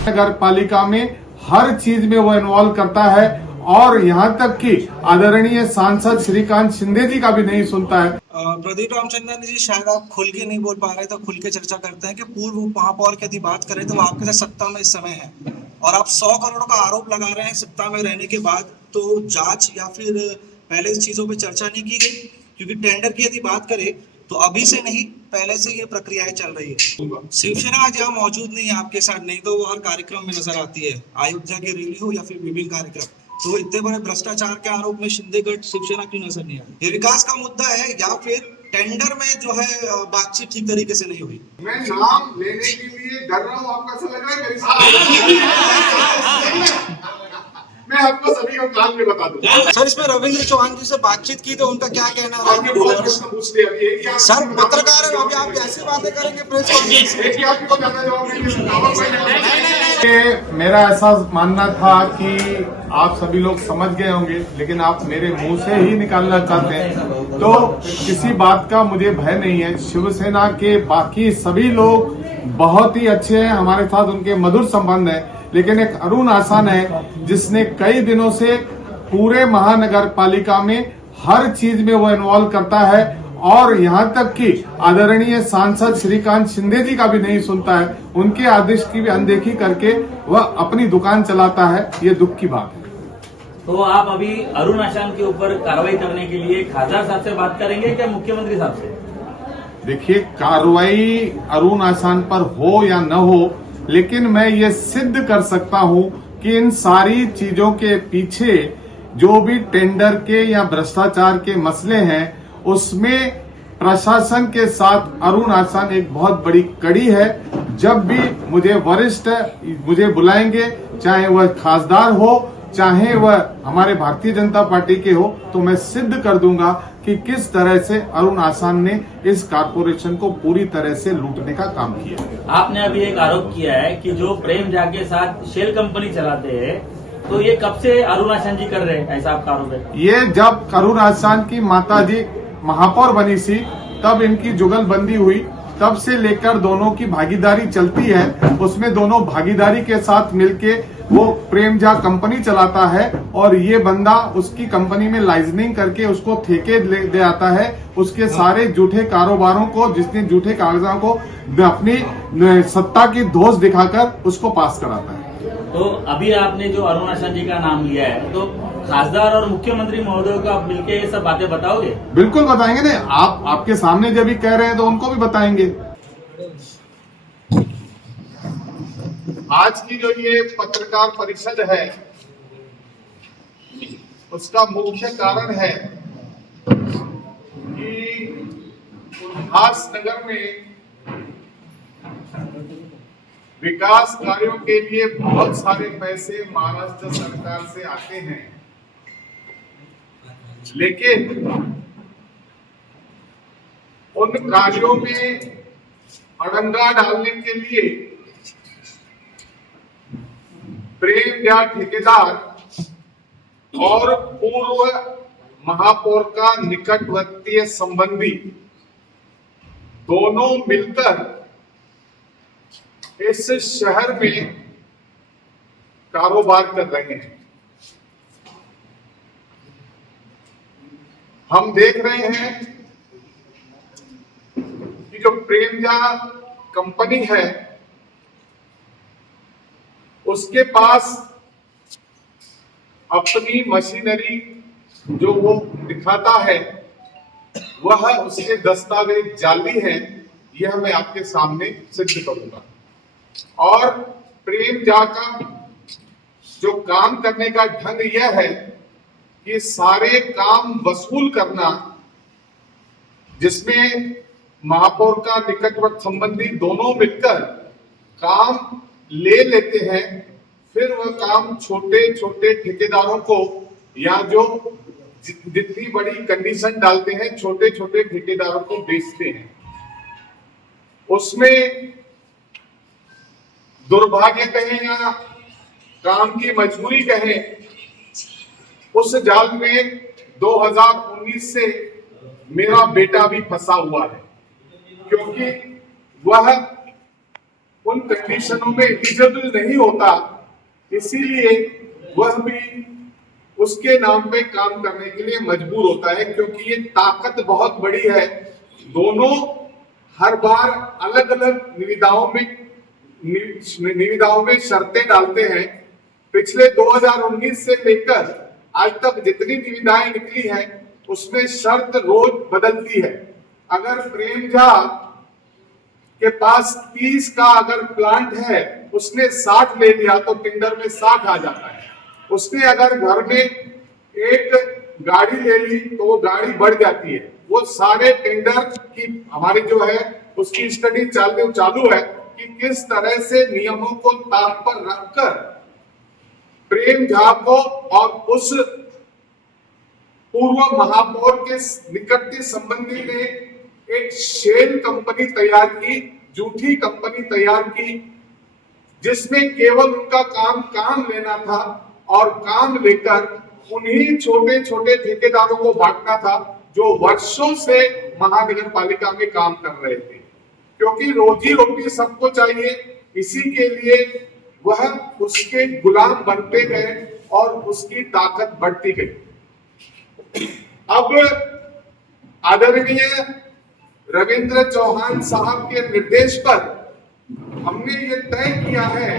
नगर पालिका में हर चीज में वो इन्वॉल्व करता है और यहाँ तक कि आदरणीय सांसद श्रीकांत शिंदे जी का भी नहीं सुनता है। प्रदीप रामचंद्रन जी, शायद आप खुल के नहीं बोल पा रहे तो खुल के चर्चा करते हैं कि पूर्व महापौर की यदि बात करें तो वो आपके साथ सत्ता में इस समय है और आप 100 करोड़ का आरोप लगा रहे हैं सत्ता में रहने के बाद, तो जांच या फिर पहले इस चीजों पे चर्चा नहीं की गई? क्योंकि टेंडर की यदि बात करें तो अभी से नहीं, पहले से ये प्रक्रियाएं चल रही है। शिवसेना आज यहाँ मौजूद नहीं है आपके साथ, नहीं तो वो हर कार्यक्रम में नजर आती है, अयोध्या की रैली हो या फिर विभिन्न कार्यक्रम। तो इतने बड़े भ्रष्टाचार के आरोप में शिंदे गढ़ शिवसेना क्यों नजर नहीं आई? ये विकास का मुद्दा है या फिर टेंडर में जो है बातचीत ठीक तरीके से नहीं हुई? मैं नाम लेने के लिए डर रहा हूँ, आपको ऐसा लग रहा है मेरे साथ? मैं आपको सभी को कान में बता दूं। सर, इसमें रविंद्र चौहान जी से बातचीत की तो उनका क्या कहना है? आपने बहुत प्रश्न पूछ लिया अभी। सर, पत्रकार है, अभी आप कैसे बातें करेंगे प्रेस कॉन्फ्रेंस में? आपको ज्यादा जवाब नहीं। मेरा ऐसा मानना था कि आप सभी लोग समझ गए होंगे, लेकिन आप मेरे मुंह से ही निकालना चाहते हैं, तो किसी बात का मुझे भय नहीं है। शिवसेना के बाकी सभी लोग बहुत ही अच्छे हैं, हमारे साथ उनके मधुर संबंध है, लेकिन एक अरुण आसान है जिसने कई दिनों से पूरे महानगर पालिका में हर चीज में वो इन्वॉल्व करता है और यहाँ तक कि आदरणीय सांसद श्रीकांत शिंदे जी का भी नहीं सुनता है। उनके आदेश की भी अनदेखी करके वह अपनी दुकान चलाता है। ये दुख की बात है। तो आप अभी अरुण आसान के ऊपर कार्रवाई करने के लिए खासदार साहब से बात करेंगे क्या मुख्यमंत्री साहब से? देखिए, कार्रवाई अरुण आसान पर हो या न हो, लेकिन मैं ये सिद्ध कर सकता हूं कि इन सारी चीजों के पीछे जो भी टेंडर के या भ्रष्टाचार के मसले हैं, उसमें प्रशासन के साथ अरुण आसान एक बहुत बड़ी कड़ी है। जब भी मुझे वरिष्ठ मुझे बुलाएंगे, चाहे वह खासदार हो चाहे वह हमारे भारतीय जनता पार्टी के हो, तो मैं सिद्ध कर दूंगा कि किस तरह से अरुण आसान ने इस कारपोरेशन को पूरी तरह से लूटने का काम किया। आपने अभी एक आरोप किया है कि जो प्रेम झा के साथ शेल कंपनी चलाते हैं, तो ये कब से अरुण आसान जी कर रहे हैं, ऐसा आपका आरोप है? ये जब अरुण आसान की माताजी महापौर बनी थी तब इनकी जुगलबंदी हुई, तब से लेकर दोनों की भागीदारी चलती है। उसमें दोनों भागीदारी के साथ मिलके वो प्रेम झा कंपनी चलाता है और ये बंदा उसकी कंपनी में लाइजनिंग करके उसको ठेके दे आता है। उसके सारे झूठे कारोबारों को, जिसने झूठे कागजातों को अपनी सत्ता की धौंस दिखाकर उसको पास कराता है। तो अभी आपने जो अरुण आसान जी का नाम लिया है, तो खासदार और मुख्यमंत्री महोदय को आप मिलकर ये सब बातें बताओगे? बिल्कुल बताएंगे ना। आप आपके सामने जब भी कह रहे हैं तो उनको भी बताएंगे। आज की जो ये पत्रकार परिषद है, उसका मुख्य कारण है कि उल्लासनगर में विकास कार्यों के लिए बहुत सारे पैसे महाराष्ट्र सरकार से आते हैं, लेकिन उन कार्यों में अड़ंगा डालने के लिए प्रेम झा ठेकेदार और पूर्व महापौर का निकटवर्तीय संबंधी दोनों मिलकर इस शहर में कारोबार कर रहे हैं। हम देख रहे हैं कि जो प्रेम झा कंपनी है, उसके पास अपनी मशीनरी जो वो दिखाता है वह उसके दस्तावेज जाली है। यह मैं आपके सामने सिद्ध करूंगा। और प्रेम झा का जो काम करने का ढंग यह है कि सारे काम वसूल करना, जिसमें महापौर का निकटवर्ती संबंधी दोनों मिलकर काम ले लेते हैं, फिर वह काम छोटे छोटे ठेकेदारों को या जो जितनी बड़ी कंडीशन डालते हैं छोटे छोटे ठेकेदारों को बेचते हैं। उसमें दुर्भाग्य कहें या काम की मजबूरी कहें, उस जाल में 2019 से मेरा बेटा भी फंसा हुआ है, क्योंकि वह उन कंडीशनों में एलिजिबल नहीं होता, इसीलिए वह भी उसके नाम पे काम करने के लिए मजबूर होता है, क्योंकि ये ताकत बहुत बड़ी है। दोनों हर बार अलग अलग निविदाओं में शर्तें डालते हैं। पिछले 2019 से लेकर आज तक जितनी निविदाएं निकली हैं उसमें शर्त रोज बदलती है। अगर प्रेम झा के पास 30 का अगर प्लांट है, उसने 60 ले लिया तो टेंडर में 60 आ जाता है। उसने अगर घर में एक गाड़ी ले ली तो वो गाड़ी बढ़ जाती है। वो सारे टेंडर की हमारी जो है उसकी स्टडी चालू है कि किस तरह से नियमों को ताक पर रखकर प्रेम झा को और उस पूर्व महापौर के निकटतम संबंधी ने एक शेल कंपनी तैयार की, झूठी कंपनी तैयार की, जिसमें केवल उनका काम लेना था और काम लेकर उन्हीं छोटे छोटे ठेकेदारों को बांटना था जो वर्षों से महानगर पालिका में काम कर रहे थे। क्योंकि रोजी रोटी सबको चाहिए, इसी के लिए वह उसके गुलाम बनते गए और उसकी ताकत बढ़ती गई। अब आदरणीय रविंद्र चौहान साहब के निर्देश पर हमने ये तय किया है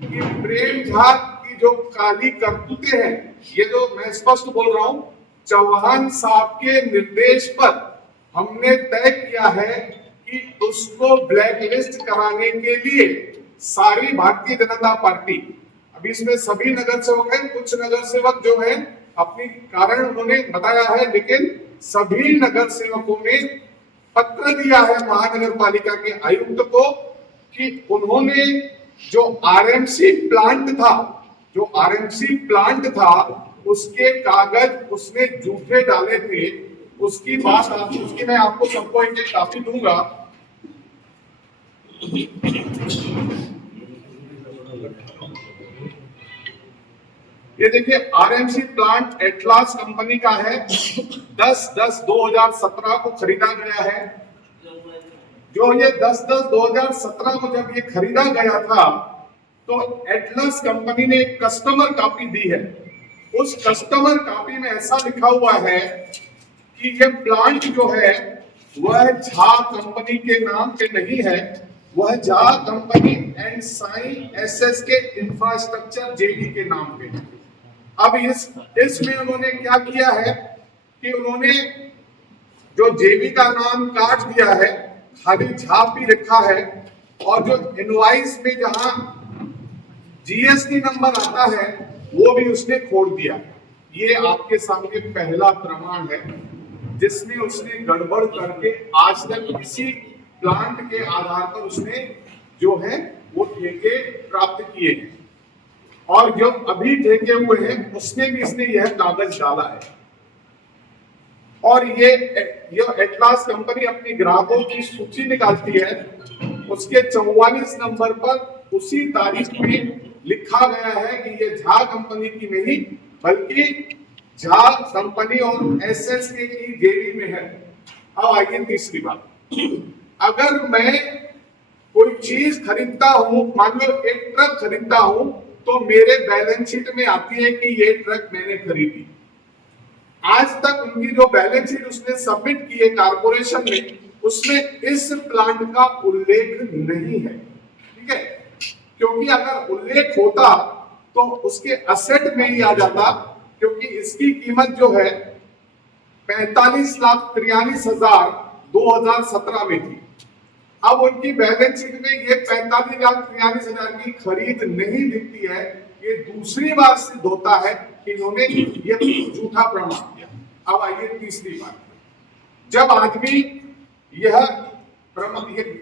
कि प्रेम झा की जो काली करतूतें हैं, ये जो मैं स्पष्ट बोल रहा हूं, चौहान साहब के निर्देश पर हमने तय किया है कि उसको ब्लैकलिस्ट कराने के लिए सारी भारतीय जनता पार्टी, अभी इसमें सभी नगर सेवक हैं, कुछ नगर सेवक जो है अपनी कारण उन्होंने बताया है, लेकिन सभी नगर सेवकों ने पत्र दिया है महानगर पालिका के आयुक्त को कि उन्होंने जो आरएमसी प्लांट था उसके कागज उसने झूठे डाले थे। उसकी मैं आपको सबको एक कॉपी दूंगा। ये देखिए, आरएमसी प्लांट एटलास कंपनी का है, 10/10/2017 को खरीदा गया है। जो ये 10/10/2017 को जब ये खरीदा गया था तो एटलास कंपनी ने एक कस्टमर कॉपी दी है। उस कस्टमर कॉपी में ऐसा लिखा हुआ है कि ये प्लांट जो है वह झा कंपनी के नाम पे नहीं है, वह झा कंपनी एंड साइन एसएसके इंफ्रास्ट्रक्चर जेवी के नाम पे है। अब इसमें उन्होंने क्या किया है कि उन्होंने जो जेवी का नाम काट दिया है, खाली झा भी लिखा है, और जो इनवॉइस में जहां जीएसटी नंबर आता है वो भी उसने खोल दिया। ये आपके सामने पहला प्रमाण है जिसमें उसने गड़बड़ करके आज तक इसी प्लांट के आधार पर उसने जो है वो ठेके प्राप्त किए हैं, और जो अभी ठेके हुए हैं उसमें भी इसने यह कागज डाला है। और ये एटलास कंपनी अपनी ग्राहकों की सूची निकालती है, उसके 44 नंबर पर उसी तारीख में लिखा गया है कि ये झा कंपनी की नहीं बल्कि झा कंपनी और एसएसके की जेवी में है। अब आइए तीसरी बात, अगर मैं कोई चीज खरीदता हूं, मान लो एक ट्रक खरीदता हूं, तो मेरे बैलेंस शीट में आती है कि ये ट्रक मैंने खरीदी। आज तक उनकी जो बैलेंस शीट उसने सबमिट की है कारपोरेशन में, उसमें इस प्लांट का उल्लेख नहीं है। ठीक है, क्योंकि अगर उल्लेख होता तो उसके असेट में ही आ जाता, क्योंकि इसकी कीमत जो है 45,43,000 2017 में थी। अब उनकी बैलेंस शीट में ये 45,43,000 की खरीद नहीं दिखती है। ये दूसरी बार सिद्ध होता है कि इन्होंने ये झूठा प्रमाण किया। अब आइए तीसरी बात, जब आदमी यह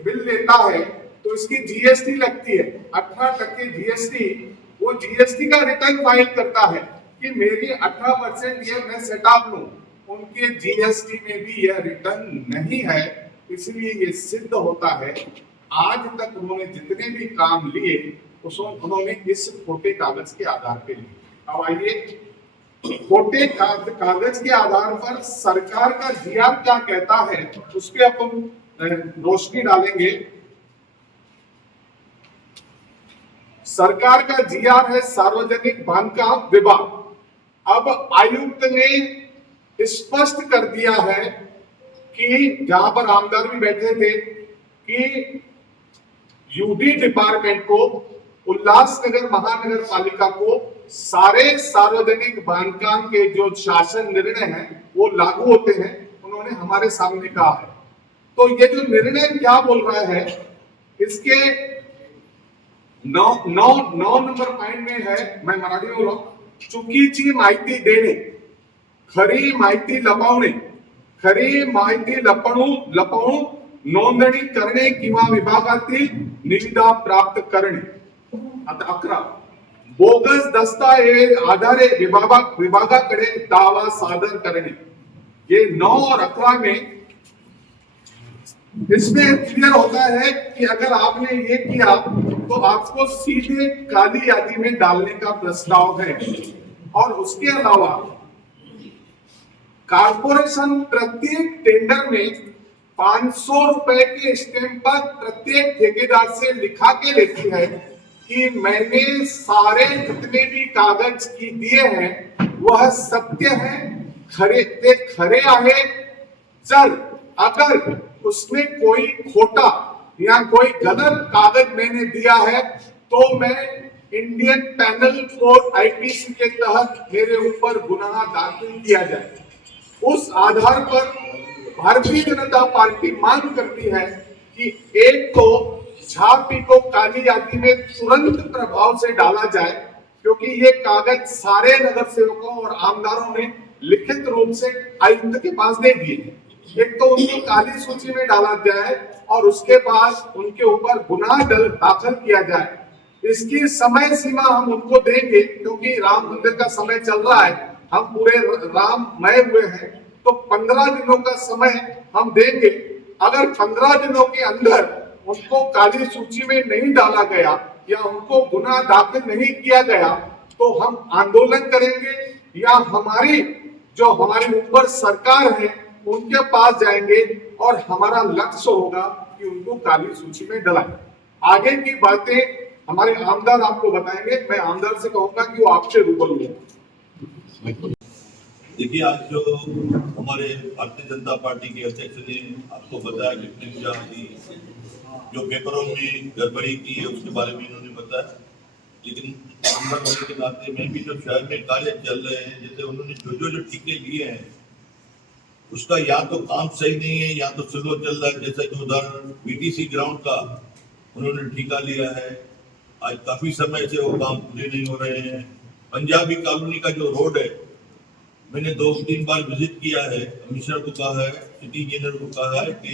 बिल लेता है तो इसकी जीएसटी लगती है 18% जीएसटी। वो जीएसटी का रिटर्न फाइल करता है कि मेरी 18% ये मैं सेटअप लूं। उनके जीएसटी में भी यह रिटर्न नहीं है, इसलिए ये सिद्ध होता है आज तक उन्होंने जितने भी काम लिए उन्होंने इस खोटे कागज के आधार पे लिए। अब आइए, खोटे कागज के आधार पर सरकार का जीआर क्या कहता है उस पर अब हम रोशनी डालेंगे। सरकार का जीआर है सार्वजनिक बांधकाम विभाग। अब आयुक्त ने स्पष्ट कर दिया है कि जहां पर आमदार भी बैठे थे कि यूडी डिपार्टमेंट को, उल्लासनगर महानगर पालिका को सारे सार्वजनिक बांधकाम के जो शासन निर्णय हैं वो लागू होते हैं, उन्होंने हमारे सामने कहा है। तो ये जो निर्णय क्या बोल रहा है, इसके 9 नंबर पॉइंट में है, मैं मराठी में बोल रहा हूं, चुकीची माहिती देणे, खरी माहिती लपवणे, खरी माहिती लपवून नोंदणी करणे किंवा विभागातील निविदा प्राप्त करणे। आता 11, बोगस दस्तावेज आधारे विभागाकडे दावा सादर करणे। ये 9 और 11 में इसमें क्लियर होता है कि अगर आपने ये किया तो आपको सीधे काली यादी में डालने का प्रस्ताव है। और उसके अलावा कारपोरेशन प्रत्येक टेंडर में 500 रुपए के स्टैंप पर प्रत्येक ठेकेदार से लिखा के लेती है कि मैंने सारे जितने भी कागज की दिए हैं वह सत्य है, खरे आहे। चल अगर उसमें कोई खोटा या कोई गलत कागज मैंने दिया है तो मैं इंडियन पैनल कोड आईपीसी के तहत मेरे ऊपर गुनाह दाखिल किया जाए। उस आधार पर भारतीय जनता पार्टी मांग करती है कि एक तो झापी को काली यादी में तुरंत प्रभाव से डाला जाए, क्योंकि ये कागज सारे नगर सेवकों और आमदारों ने लिखित रूप से आयुक्त के पास दे दिए। एक तो उनको काली सूची में डाला जाए और उसके बाद उनके ऊपर गुनाह दाखिल किया जाए। इसकी समय सीमा हम उनको देंगे, क्योंकि राम मंदिर का समय चल रहा है, हम पूरे राममय हुए हैं, तो 15 दिनों का समय हम देंगे। अगर 15 दिनों के अंदर उनको काली सूची में नहीं डाला गया या उनको गुनाह दाखिल नहीं किया गया तो हम आंदोलन करेंगे या हमारी ऊपर सरकार है उनके पास जाएंगे और हमारा लक्ष्य होगा कि उनको काली सूची में डलाएं। आगे की बातें हमारे आमदार आपको बताएंगे। मैं आमदार से कहूंगा कि वो आपसे रूबरू हो। देखिए, आज जो हमारे भारतीय जनता पार्टी के अध्यक्ष ने आपको बताया कि प्रियंका जी जो पेपरों में गड़बड़ी की है उसके बारे में इन्होंने बताया, लेकिन आमदार होने के नाते में भी जो शहर में कार्य चल रहे हैं, जैसे उन्होंने जो टीके लिए हैं उसका या तो काम सही नहीं है या तो स्लो चल रहा है। जैसे कि उदाहरण बीटीसी ग्राउंड का उन्होंने ठेका लिया है, आज काफी समय से वो काम पूरे नहीं हो रहे हैं। पंजाबी कॉलोनी का जो रोड है, मैंने 2-3 बार विजिट किया है, कमिश्नर को कहा है, सिटी इंजीनियर को कहा है कि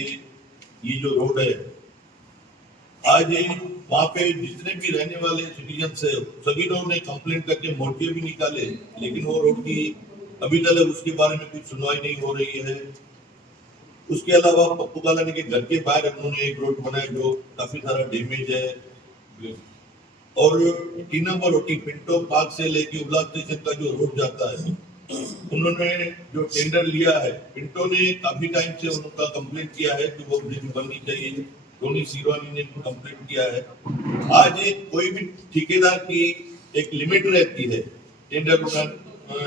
ये जो रोड है, आज वहाँ पे जितने भी रहने वाले सिटीजन है सभी लोगों ने कंप्लेंट करके मोर्चे भी निकाले, लेकिन वो रोड की अभी तक उसके बारे में कुछ सुनवाई नहीं हो रही है। उसके अलावा पप्पू कालानी के घर के बाहर उन्होंने एक रोड बनाया जो काफी सारा डैमेज है। और 3 नंबर रोटी पिंटो पार्क से लेके उल्लास स्टेशन का जो रोड जाता है, उन्होंने जो टेंडर लिया है, पिंटो ने काफी टाइम से उनका कंप्लेंट किया है कि वो ब्रिज बननी चाहिए। टोनी सीरवानी ने कंप्लेंट किया है। आज कोई भी ठेकेदार की एक लिमिट रहती है टेंडर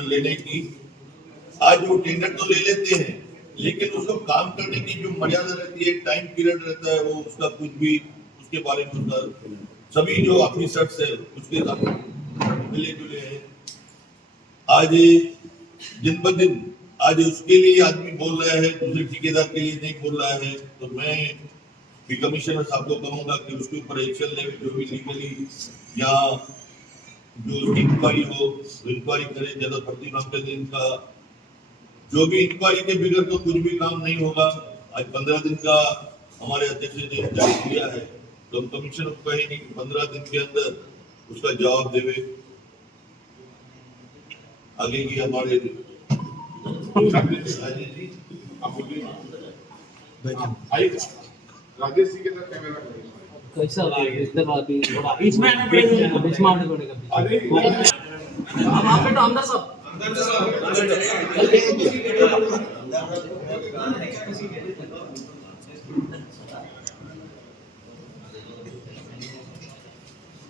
लेने की। आज वो टेंडर तो ले लेते हैं, लेकिन उसको काम करने की जो मर्यादा रहती है, टाइम पीरियड रहता है, वो उसका कुछ भी उसके बारे में उसका सभी जो ऑफिसर्स है उसके साथ मिले जुले हैं। आज दिन ब दिन आज उसके लिए आदमी बोल रहा है, दूसरे ठेकेदार के लिए नहीं बोल रहा है। तो मैं भी कमिश्नर साहब को कहूंगा कि उसके ऊपर एक्शन ले, जो भी लीगली या जो इंक्वायरी हो इंक्वायरी करे। ज्यादा भर्ती मांगते हैं इनका जो भी इंक्वायरी के बिगड़ तो कुछ भी काम नहीं होगा। आज 15 दिन का हमारे अध्यक्ष ने जारी किया है, तो हम कमिश्नर को कहेंगे कि 15 दिन के अंदर उसका जवाब देवे। आगे की हमारे राजेश जी के साथ कैमरा कैसा एकदम अभी इसमें आना पड़ेगा, इसमें आना पड़ेगा। अब आप तो आमदार साहब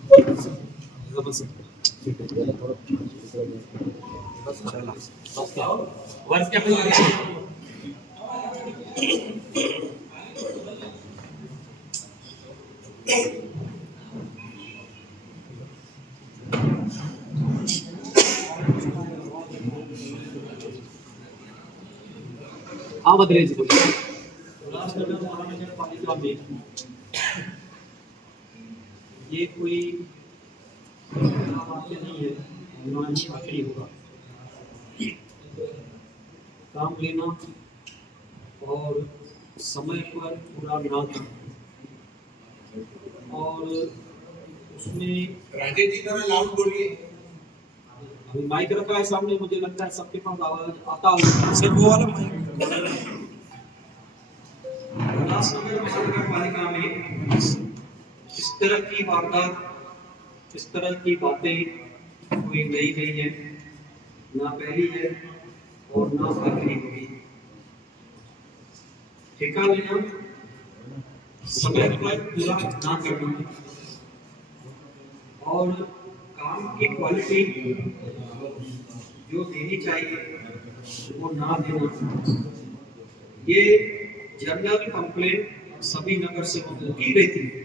Thank you. समझ सकते हैं। ठीक है, बस क्या वर्ष के अपने हाँ बदले जी उल्लासनगर महानगर पालिका में ये कोई वाक्य नहीं है, अनुमानित आखिरी होगा। काम लेना और समय पर पूरा ना करना और उसमें राजेश जी थोड़ा लाउड बोलिए। अभी माइक रखा है सामने, मुझे लगता है सबके पास आवाज आता होगा। सर वो वाला माइक उल्लासनगर महानगर पालिका में इस तरह की वारदात, इस तरह की बातें कोई नई नहीं है, ना पहली है और ना आखिरी होगी। ठेका लेना, समय पर पूरा ना करना और काम की क्वालिटी जो देनी चाहिए वो ना देना, ये जनरल कंप्लेंट सभी नगर सेवकों की रहती है,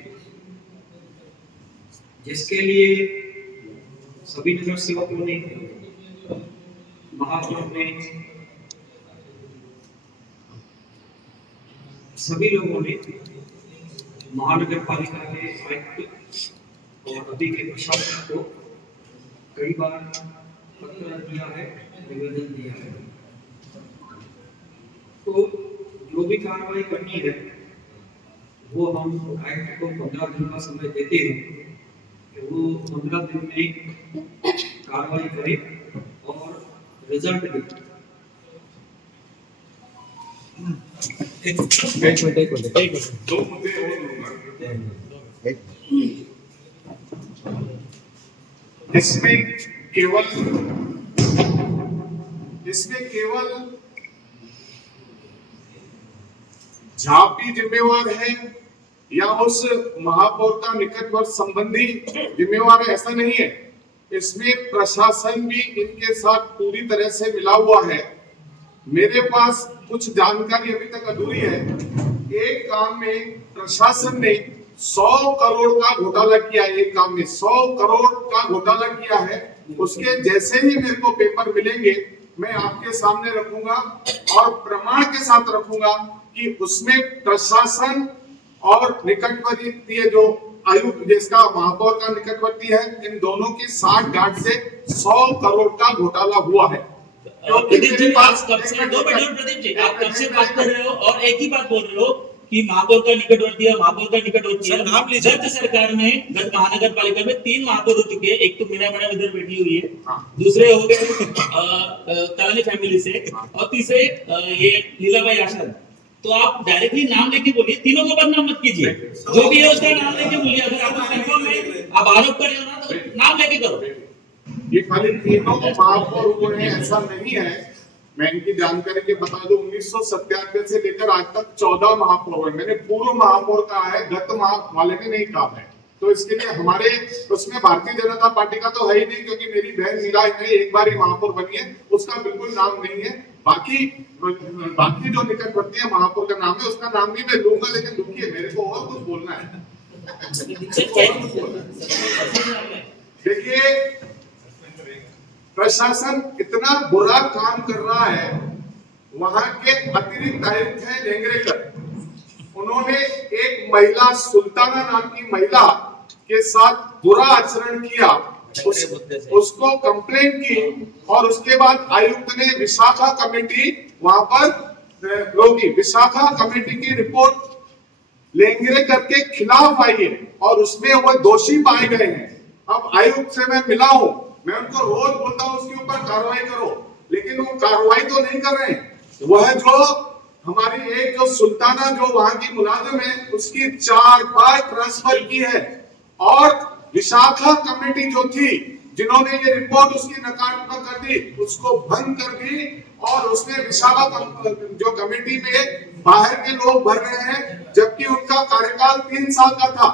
जिसके लिए सभी नगर सेवकों ने, महापौर ने, सभी लोगों ने महानगर पालिका के आयुक्त और अभी के प्रशासन को कई बार पत्र दिया है, निवेदन दिया है। तो जो भी कार्रवाई करनी है वो हम आयुक्त को 15 दिन का समय देते हैं कि वो 15 दिन में कार्रवाई करे और रिजल्ट दे। दो मुद्दे और लूंगा। इसमें केवल झापी जिम्मेवार है या उस महापौर का निकटवर्ती संबंधी जिम्मेवार है, ऐसा नहीं है। इसमें प्रशासन भी इनके साथ पूरी तरह से मिला हुआ है। मेरे पास कुछ जानकारी अभी तक अधूरी है। एक काम में प्रशासन ने 100 करोड़ का घोटाला किया है, एक काम में 100 करोड़ का घोटाला किया है। उसके जैसे ही मेरे को पेपर मिलेंगे मैं आपके सामने रखूंगा और प्रमाण के साथ रखूंगा कि उसमें प्रशासन और निकटवर्ती जो आयुक्त जिसका महापौर का निकटवर्ती है, इन दोनों की साठ गांठ से 100 करोड़ का घोटाला हुआ है। प्रदीप जी, आप कब से 2 मिनट प्रदीप जी, आप कब से बात कर रहे हो और एक ही बात बोल रहे हो कि महापौर का निकटवर्ती है, महापौर का निकटवर्ती है। नाम लीजिए। गत सरकार में, गत महानगर पालिका में 3 महापौर हो चुके हैं। एक तो मीना मैडम इधर बैठी हुई है, दूसरे हो गए कलानी फैमिली से और तीसरे ये लीलाबाई आशा। तो आप डायरेक्टली नाम लेके बोलिए, तीनों को बदनाम मत कीजिए। जो भी है उसका नाम लेके बोलिए। अगर आपको कंफर्म है, आप आरोप कर रहे हो ना, तो नाम लेके करो। ये खाली तीनों महापौर हुए हैं ऐसा नहीं है। मैं इनकी जानकारी के बता दूं, 1997 से लेकर आज तक 14 महापौर हुए। मैंने पूर्व महापौर कहा है, गत वाले ने नहीं कहा है। तो इसके लिए हमारे उसमें भारतीय जनता पार्टी का तो है ही नहीं, क्योंकि मेरी बहन मीरा एक बार ही महापौर बनी है, उसका बिल्कुल नाम नहीं है। बाकी जो निकटवर्ती है महापौर का नाम है, उसका नाम भी मैं लूंगा, लेकिन रुकिए, मेरे को और कुछ बोलना है। देखिए, प्रशासन इतना बुरा काम कर रहा है। वहां के अतिरिक्त आयुक्त है लेंगरेकर, उन्होंने एक महिला, सुल्ताना नाम की महिला के साथ बुरा आचरण किया, उसको कंप्लेंट की और उसके बाद आयुक्त ने विशाखा कमेटी वहां पर रोकी। विशाखा कमेटी की रिपोर्ट लेंगरेकर के खिलाफ आई है और उसमें वो दोषी पाए गए हैं। अब आयुक्त से मैं मिला हूं, मैं उनको रोज बोलता हूं उसके ऊपर कार्रवाई करो, लेकिन वो कार्रवाई तो नहीं कर रहे हैं। वह जो हमारी एक जो सुल्ताना जो वहां की मुलाजिम है, उसकी 4 बार ट्रांसफर की है और विशाखा कमेटी जो थी जिन्होंने ये रिपोर्ट उसकी नकारात्मक कर दी, उसको भंग कर दी और उसमें विशाखा जो कमेटी में बाहर के लोग भर रहे हैं, जबकि उनका कार्यकाल 3 साल का था।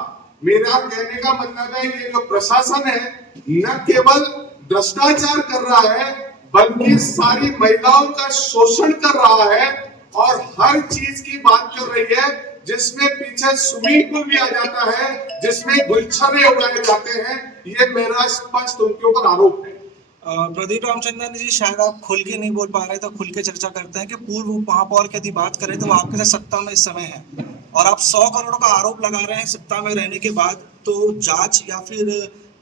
मेरा कहने का मतलब है ये जो प्रशासन है न केवल भ्रष्टाचार कर रहा है बल्कि सारी महिलाओं का शोषण कर रहा है और हर चीज की बात कर रही है जिसमें पीछे स्विमिंग पूल भी आ जाता है, जिसमें गुलछर्रे उड़ाए जाते हैं। ये मेरा स्पष्ट उनके ऊपर आरोप है। प्रदीप रामचंद्रन जी, शायद आप खुल के नहीं बोल पा रहे तो खुल के चर्चा करते हैं कि पूर्व महापौर की यदि बात करें तो वो आपके साथ सत्ता में इस समय है और आप 100 करोड़ का आरोप लगा रहे हैं सत्ता में रहने के बाद, तो जांच या फिर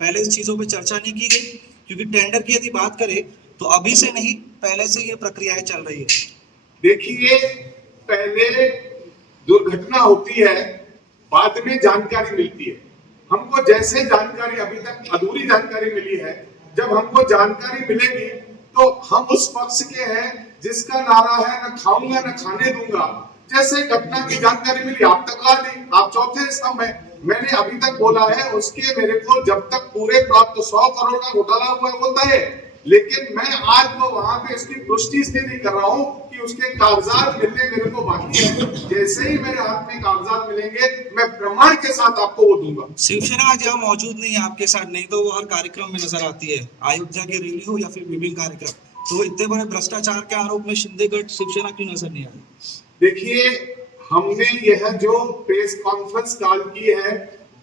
पहले इस चीजों पे चर्चा नहीं की गई? क्योंकि टेंडर की यदि बात करें तो अभी से नहीं, पहले से ये प्रक्रियाएं चल रही है। देखिए, पहले दुर्घटना होती है, बाद में जानकारी मिलती है। हमको जैसे जानकारी अभी तक अधूरी जानकारी मिली है, जब हमको जानकारी मिलेगी तो हम उस पक्ष के हैं जिसका नारा है न खाऊंगा न खाने दूंगा। जैसे घटना की जानकारी मिली आप तक ला दी, आप चौथे स्तंभ है। मैंने अभी तक बोला है उसके मेरे को जब तक पूरे प्राप्त 100 करोड़ का घोटाला हुआ होता है, लेकिन मैं आज वो वहां पे इसकी पुष्टि इसलिए नहीं कर रहा हूं कि उसके कागजात मिलने मेरे को बाकी है। जैसे ही मेरे हाथ में कागजात मिलेंगे मैं प्रमाण के साथ आपको वो दूंगा। शिवसेना आज यहाँ मौजूद नहीं है आपके साथ, नहीं तो वो हर कार्यक्रम में नजर आती है, अयोध्या की रैली हो या फिर विभिन्न कार्यक्रम। तो इतने बड़े भ्रष्टाचार के आरोप में शिंदेगढ़ शिवसेना क्यों नजर नहीं आ रही? देखिए, हमने यह जो प्रेस कॉन्फ्रेंस कॉल की है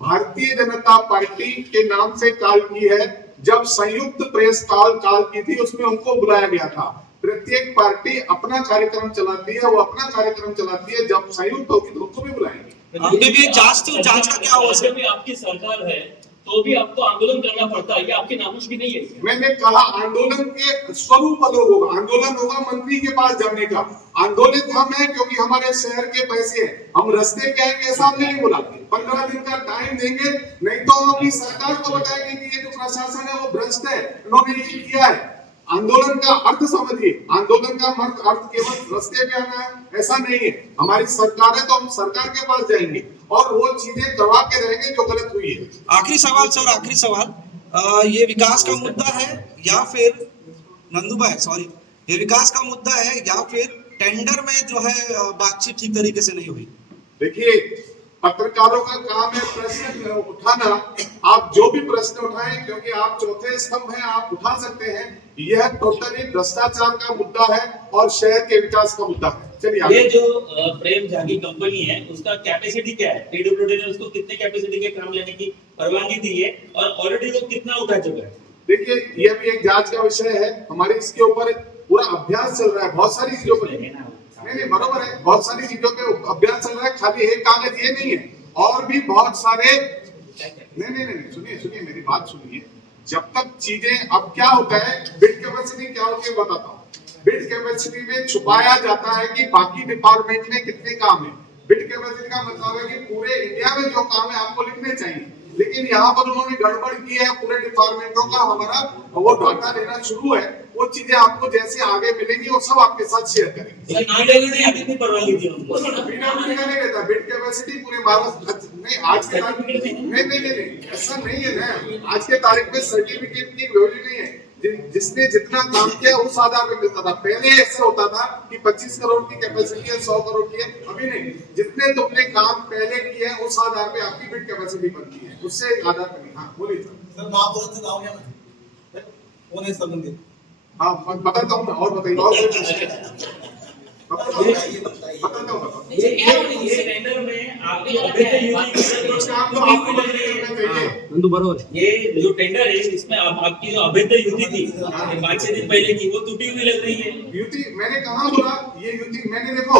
भारतीय जनता पार्टी के नाम से कॉल की है। जब संयुक्त प्रेस कॉल की थी उसमें उनको बुलाया गया था। प्रत्येक पार्टी अपना कार्यक्रम चलाती है, वो अपना कार्यक्रम चलाती है, जब संयुक्त होगी तो उनको भी बुलाएंगे। अभी भी जांच का क्या हुआ? भी आपकी सरकार है तो भी आपको आंदोलन करना पड़ता है, ये आपकी नामुश्की नहीं है? मैंने कहा आंदोलन के स्वरूप अलग होगा। आंदोलन होगा मंत्री के पास जाने का। आंदोलित हम हैं क्योंकि हमारे शहर के पैसे हैं, हम रास्ते पे आएंगे ऐसा हमने नहीं बोला। 15 दिन का टाइम देंगे, नहीं तो हम अपनी सरकार को बताएंगे कि ये जो प्रशासन है वो भ्रष्ट है, इन्होंने ये किया है। आंदोलन का अर्थ समझिए, आंदोलन का अर्थ केवल रास्ते पे आना है ऐसा नहीं है। हमारी सरकार है तो हम सरकार के पास जाएंगे और वो चीजें करवा के रहेंगे जो गलत हुई है। आखिरी सवाल सर, आखिरी सवाल, ये विकास का मुद्दा है या फिर नंदूभाई सॉरी, ये विकास का मुद्दा है या फिर टेंडर में जो है बातचीत ठीक तरीके से नहीं हुई? देखिए, पत्रकारों का काम है प्रश्न उठाना। आप जो भी प्रश्न उठाएं, क्योंकि आप चौथे स्तंभ हैं, आप उठा सकते हैं। यह टोटली भ्रष्टाचार का मुद्दा है और शहर के विकास का मुद्दा है। चलिए ये जो प्रेम झागी कंपनी है उसका कैपेसिटी क्या है? पीडब्ल्यूडी ने उसको कितने कैपेसिटी के काम लेने की परवानगी दी है और ऑलरेडी वो कितना उठा चुका है? देखिए, यह भी एक जांच का विषय है। हमारे इसके ऊपर पूरा अभ्यास चल रहा है, बहुत सारी चीजों पर। नहीं बरोबर है, बहुत सारी चीजों पे अभ्यास चल रहा है। खाली एक कागज ये नहीं है, और भी बहुत सारे। नहीं सुनिए मेरी बात सुनिए। जब तक चीजें, अब क्या होता है, बिड कैपेसिटी क्या होती है बताता हूँ। बिड कैपेसिटी में छुपाया जाता है कि बाकी डिपार्टमेंट में कितने काम है। बिड कैपेसिटी का मतलब है कि पूरे इंडिया में जो काम है आपको लिखने चाहिए, लेकिन यहाँ पर उन्होंने गड़बड़ की है। पूरे डिपार्टमेंटों का हमारा वो डाटा लेना शुरू है। वो चीजें आपको जैसे आगे मिलेंगी वो सब आपके साथ शेयर करेंगे। कितनी परवानगी दी उनको? नहीं रहता बिड कैपेसिटी पूरे महाराष्ट्र में आज के तारीख नहीं ऐसा नहीं है ना। आज के तारीख में सर्टिफिकेट की वैल्यू नहीं है। जिसने जितना काम किया उस आधार पे मिलता था। पहले ऐसा होता था कि 25 करोड़ की कैपेसिटी है, 100 करोड़ की है। अभी नहीं, जितने तुमने काम पहले किए हैं उस आधार पे आपकी बिड कैपेसिटी बनती है, उससे आधार पे नहीं। हाँ बोलिए सर, महापौर से गाँव या कौन है संबंधित? हाँ बताता हूँ मैं, और बताइए और कोई बताता हूँ। ये टेंडर में आपकी नंदू बरोबर, ये जो टेंडर है इसमें आपकी जो अवैध युति थी 5-6 दिन पहले की, वो टूटी हुई लग रही है। युति मैंने कहा बोला, ये युति मैंने, देखो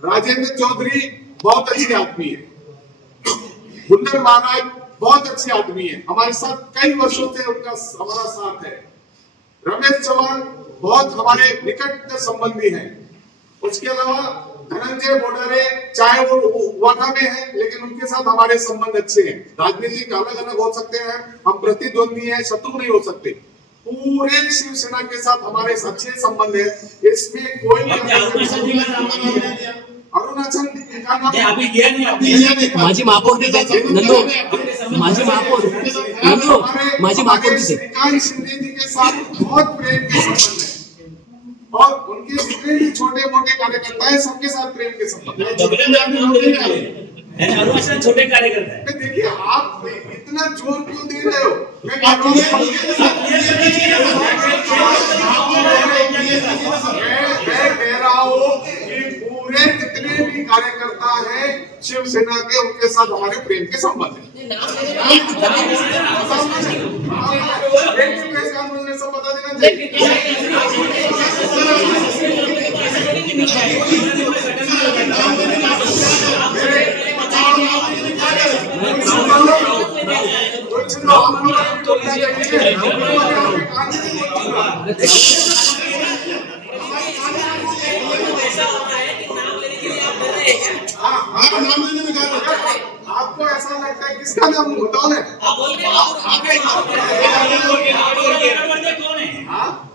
राजेंद्र चौधरी बहुत अच्छे आदमी है, गुंडर महाराज बहुत अच्छे आदमी है, हमारे साथ कई वर्षों से उनका हमारा साथ है। रमेश चौहान बहुत हमारे निकट संबंधी हैं। उसके अलावा धनंजय बोडरे, चाहे वो वाटा में है, लेकिन उनके साथ हमारे संबंध अच्छे हैं। राजनीतिक अलग अलग हो सकते हैं, हम प्रतिद्वंदी हैं, शत्रु नहीं हो सकते। पूरे शिवसेना के साथ हमारे अच्छे संबंध है। इसमें कोई अरुणाचल अभी गया नहीं, माझी महापौर नंदू, माझी महापौर नंदू, माझी महापौर श्रीकांत शिंदे जी के साथ बहुत प्रेम के संबंध है और उनके जितने भी छोटे मोटे कार्यकर्ता है सबके साथ प्रेम के संबंध है। अरुण आसान छोटे कार्यकर्ता है। देखिए आप इतना जोर क्यों दे रहे हो? मैं कह रहा हूँ कि पूरे जितने भी कार्यकर्ता हैं शिवसेना के, उनके साथ हमारे प्रेम के संबंध है। प्रेस कॉन्फ्रेंस में सब बता देना आपको ऐसा लगता है किसका नाम बताओ ना?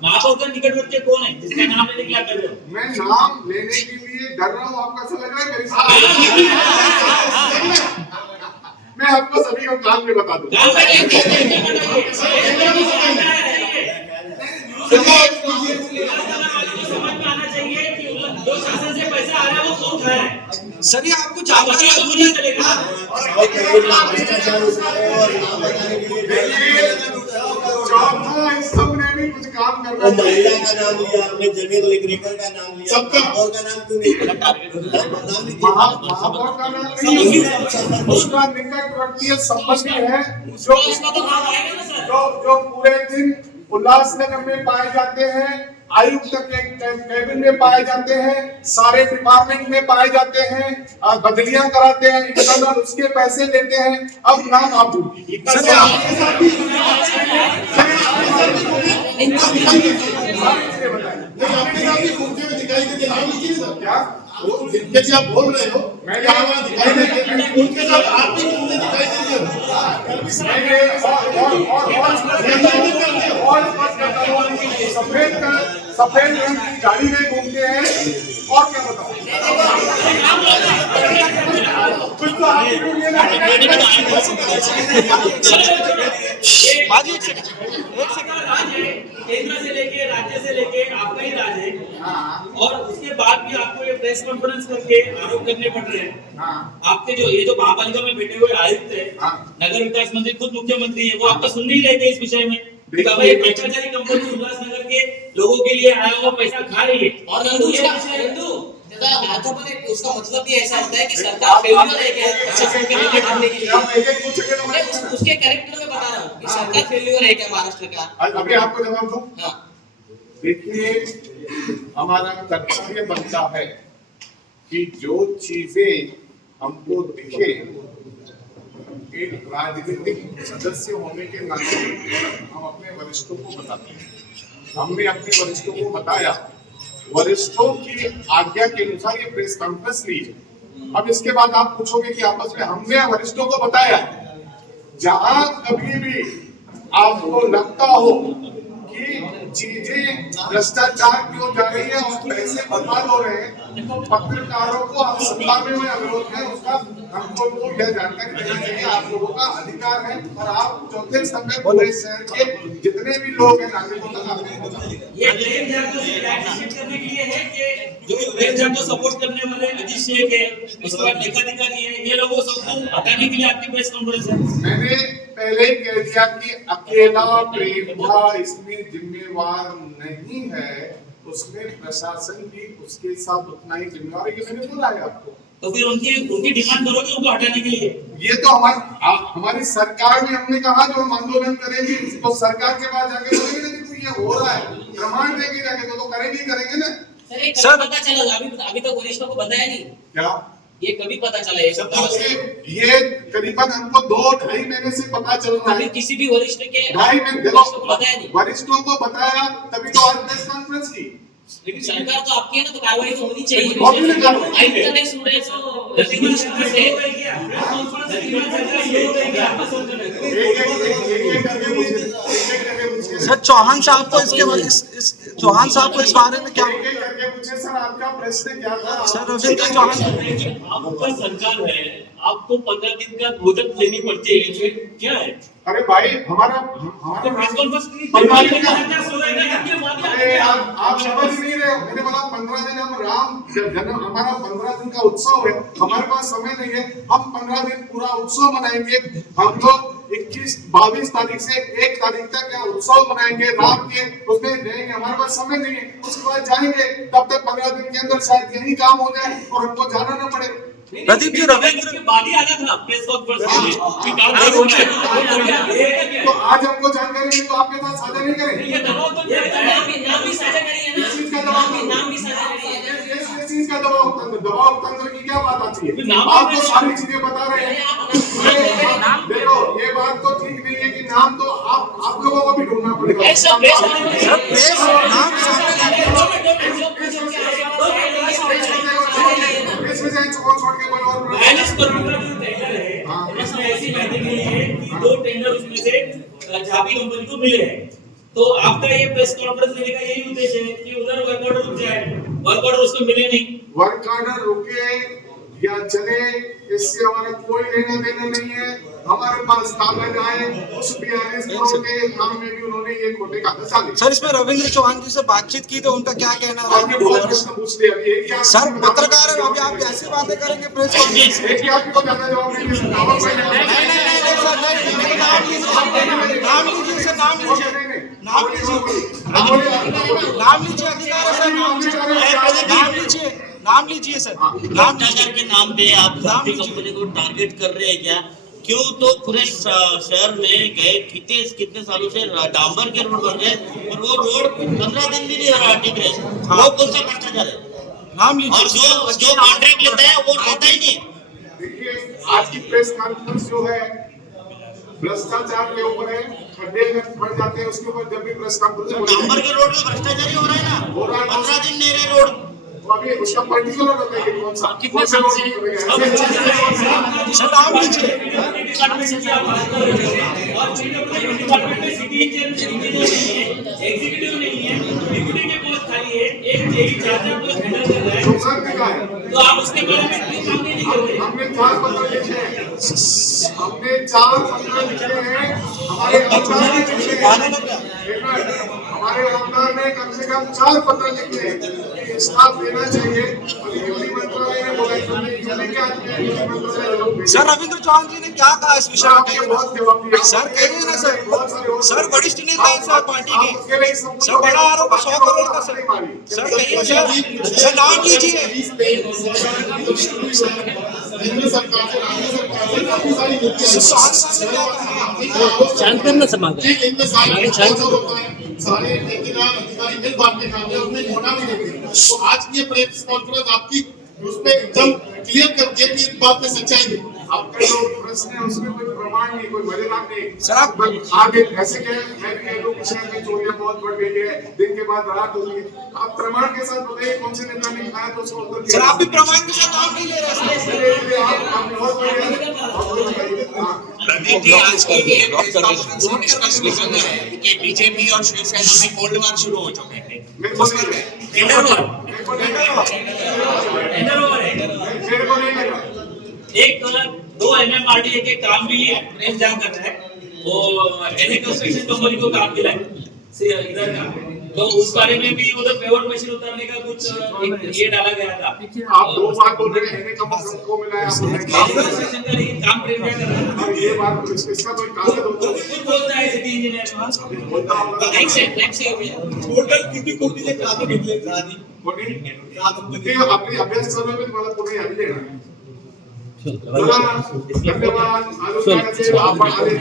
महापौर का निकटवर्ती कौन है जिसका नाम लेने के लिए आप कर रहे हो? मैं नाम लेने के लिए डर रहा हूँ, आपको ऐसा लग रहा है मेरे साथ? मैं आपको सभी को काम में बता दूं। सर ये आपको जानकारी अधूरी चलेगा। चौथा इस सब ने भी कुछ काम करना महिला का नाम लिया आपने, जमीन लेकर का नाम लिया, सबका और का नाम क्यों नहीं? महापौर का नाम नहीं, उसका निकटवर्तीय संबंधी है जो पूरे दिन उल्लासनगर में पाए जाते हैं, आयुक्त के कैबिन में पाए जाते हैं, सारे डिपार्टमेंट में पाए जाते हैं, बदलियां कराते हैं, इंटरनल उसके पैसे लेते हैं। अब नाम आप क्या जिनके से आप बोल रहे हो, मैं यहाँ दिखाई नहीं, उनके साथ आपकी दिखाई दे रही सफेद रंग की गाड़ी में घूमते हैं, और क्या बताओ? कुछ तो केंद्र से लेके राज्य से लेके आपका ही राज है, और उसके बाद भी आपको ये प्रेस कॉन्फ्रेंस करके आरोप करने पड़ रहे हैं। आपके जो ये जो महापालिका में बैठे हुए आयुक्त है, नगर विकास मंत्री खुद मुख्यमंत्री है, वो आपका सुन नहीं रहे थे इस विषय में। भ्रष्टाचारी कंपनी उल्लासनगर के लोगों के लिए आया हुआ पैसा खा रही है। और उसका मतलब भी ऐसा होता है कि सरकार फेल्यूर है क्या प्रशासन के नीचे ढालने के लिए? उसके कैरेक्टर में बता रहा हूँ कि सरकार फेल्यूर है क्या महाराष्ट्र का? अभी आपको जवाब दूं। देखिए, हमारा कर्तव्य बनता है कि जो चीजें हमको दिखे, एक राजनीतिक सदस्य होने के नाते हम अपने वरिष्ठों को बताते हैं। हमने अपने वरिष्ठों को बताया, वरिष्ठों की आज्ञा के अनुसार ये प्रेस कॉन्फ्रेंस ली। अब इसके बाद आप पूछोगे कि आपस में हमने वरिष्ठों को बताया। जहां कभी भी आपको लगता हो कि चीजें भ्रष्टाचार की ओर जा रही है और पैसे बर्बाद हो रहे हैं, पत्रकारों को आप सत्ता में अनुरोध है, उसका हमको यह जानकारी देना चाहिए। आप लोगों का अधिकार है, और आप चौथे स्तंभ पूरे शहर के जितने भी लोग हैं नागरिकों तक आपने ये प्रेम जाट को रिएक्ट करने के लिए है कि जो प्रेम जाट को सपोर्ट करने वाले अजीत शेख है, उसके बाद लेखाधिकारी है, ये लोगों सबको हटाने के लिए आपकी प्रेस कॉन्फ्रेंस है। मैंने पहले ही कह दिया कि अकेला प्रेम था इसमें जिम्मेवार नहीं है, उसमें प्रशासन भी उसके साथ उतना ही जिम्मेवार है, ये मैंने बोला है आपको। तो फिर उनकी डिमांड करोगे उनको हटाने के लिए? ये तो हमारी सरकार में हमने कहा जो हम आंदोलन करेंगे, तो सरकार के पास जाके बोलेंगे ना कि ये हो रहा है, प्रमाण देके जाके तो करेंगे ही करेंगे ना। सर पता चला अभी तक वरिष्ठों को बताया नहीं क्या ये कभी पता चला ये सब? ये करीबन हमको 2-2.5 महीने से पता चल रहा है। किसी भी वरिष्ठ के 2.5 महीने वरिष्ठ को बताया नहीं। वरिष्ठों को बताया तभी तो आज प्रेस कॉन्फ्रेंस की। लेकिन सरकार तो आपकी है ना, तो कार्रवाई तो होनी चाहिए। आयुक्त नहीं सुन रहे तो सर चौहान साहब को इसके चौहान साहब को इस बारे में क्या करके पूछे, सर आपका प्रश्न क्या था? सर रविंद्र चौहान आपका सरकार है, आपको 15 दिन का मोहलत लेनी पड़ती है, ये क्या है? अरे भाई हमारा तो प्रेस कॉन्फ्रेंस की 15 दिन का का आप समझ नहीं रहे हो। मैंने बोला 15 दिन हम राम जन्म, हमारा 15 दिन का उत्सव है, हमारे पास समय नहीं है। हम 15 दिन पूरा उत्सव मनाएंगे। हम लोग 22 तारीख से 1 तारीख तक यहाँ उत्सव मनाएंगे राम के, उसमें रहेंगे। हमारे पास समय नहीं है, उसके बाद जाएंगे। तब तक 15 दिन के अंदर शायद यही काम हो जाए और हमको जाना ना पड़े। प्रदीप जी, रविंद्र के बाद ही आना था प्रेस कॉन्फ्रेंस में कि काम नहीं हो रहा है। तो आज हमको जानकारी नहीं तो आपके साथ साझा नहीं करेंगे। ये दबाव तो ये नाम भी साझा करिए ना, इस चीज का दबाव नाम भी साझा करिए। इस चीज का दबाव तंत्र की क्या बात आती है? नाम आपको सारी चीजें बता रहे हैं। देखो ये बात तो ठीक नहीं है कि नाम तो आप लोगों को भी ढूंढना पड़ेगा। सब प्रेस नाम इस वजह से छोड़ के कोई और 42 करोड़ का जो टेंडर है, इसमें ऐसी बातें मिली है कि 2 टेंडर उसमें से झाबी कंपनी को मिले हैं। तो आपका ये प्रेस कॉन्फ्रेंस लेने का यही उद्देश्य है कि उधर वर्क ऑर्डर रुक जाए, वर्क ऑर्डर उसको मिले नहीं। वर्क ऑर्डर रुके या चले, इससे हमारा कोई लेना देना नहीं है। हमारे पास कागज आए, उस 42 करोड़ के काम में भी उन्होंने ये खोटे कागज डाले। सर, इसमें रविंद्र चौहान जी से बातचीत की तो उनका क्या कहना है? आपने बहुत प्रश्न पूछ लिया। अभी एक ही सर पत्रकार है, अभी आप कैसे बातें करेंगे प्रेस कॉन्फ्रेंस? एक ही आपको ज्यादा जवाब नहीं दे सकता। और कोई नहीं सर, नहीं, नाम लीजिए, नाम लीजिए सर, नाम लीजिए, नाम लीजिए, अधिकार है सर, नाम लीजिए, नाम लीजिए सर, नाम भ्रष्टाचार के नाम पे आप झाबी कंपनी को टारगेट कर रहे हैं क्या? क्यों? तो पूरे शहर में गए कितने सालों से डांबर के रोड बन रहे हैं और वो रोड 15 दिन भी नहीं टिक रहे। वो कौन सा भ्रष्टाचार है? नाम लीजिए। और जो कॉन्ट्रैक्ट लेता है वो लेता ही नहीं। देखिए आज की प्रेस कॉन्फ्रेंस जो है भ्रष्टाचार के ऊपर है। खड्डे अगर पड़ जाते हैं उसके ऊपर जब भी प्रेस कॉन्फ्रेंस डांबर के रोड में भ्रष्टाचार ही हो रहा है ना। हो रहा है। 15 दिन नहीं रहे रोड। अभी उसका पर्टिकुलर बताइए कौन सा कितने साल से? सर नाम लीजिए। डिपार्टमेंट से आप बात कर रहे हैं और डिपार्टमेंट में सिटी इंजीनियर नहीं है, एग्जीक्यूटिव नहीं है, डिप्टी के पोस्ट खाली है, एक जेई 4 पोस्ट हैंडल कर रहा है। नुकसान भी का है। तो आप उसके बारे में कोई काम नहीं करते। हमने 4 पत्र लिखे हैं। हमने 4 पत्र लिखे हैं। हमारे आमदार ने लिखे हैं। हमारे आमदार ने कम से कम 4 पत्र लिखे हैं कि स्टाफ देना चाहिए। अभी यूपी मंत्रालय ने बोला यूपी के आदमी सर रविंद्र चौहान जी ने क्या कहा इस विषय में? कहिए बहुत जवाब दिया। सर, कहिए ना सर। सर वरिष्ठ नेता हैं सर पार्टी के। सर बड़ा आरोप है 100 करोड़ का सर। सर कहिए सर, नाम लीजिए। केंद्र सरकार से राज्य सरकार से काफी सारी शांत करना समाज सारे ठेकेदार अधिकारी मिल बात के काम है, उसमें होना भी नहीं। तो आज की प्रेस कॉन्फ्रेंस आपकी उसमें एकदम क्लियर कर दिया कि इस बात में सच्चाई है। आपका जो प्रश्न है उसमें कोई प्रमाण नहीं, कोई मजेदार नहीं। सर, आप आगे ऐसे मैं कह दूं कि शहर में चोरियां बहुत बढ़ गई है, दिन के बाद रात हो गई। आप प्रमाण के साथ बताइए कौन से नेता ने खाया तो उसको उत्तर सर, आप भी प्रमाण के साथ नाम नहीं ले रहे सर। आप बहुत बढ़िया। प्रदीप जी, आज की ये प्रेस कॉन्फ्रेंस में निष्कर्ष निकलना है कि बीजेपी और शिवसेना में कोल्ड वार शुरू हो चुके हैं। मेरे को नहीं लगा। एक 2 MMRDA के काम भी प्रेम जा कर रहा है। वो एनए कंस्ट्रक्शन कंपनी को काम मिला है इधर का, तो उस बारे में भी उधर पेवर मशीन उतारने का कुछ ये डाला गया था। आप 2 बार बोल रहे हैं का मतलब को मिला है। आप कंस्ट्रक्शन का नहीं काम प्रेम जा कर रहा है। ये बात इसका कोई कागज होता है? कुछ बोलता है सिटी इंजीनियर बोलता होगा। टोटल किती कोटीचे कागद घेतले आधी कोणी ते आपली अभ्यास चालू आहे, मला पुढे यादी देणार. धन्यवाद. अजून काय असेल आपण आले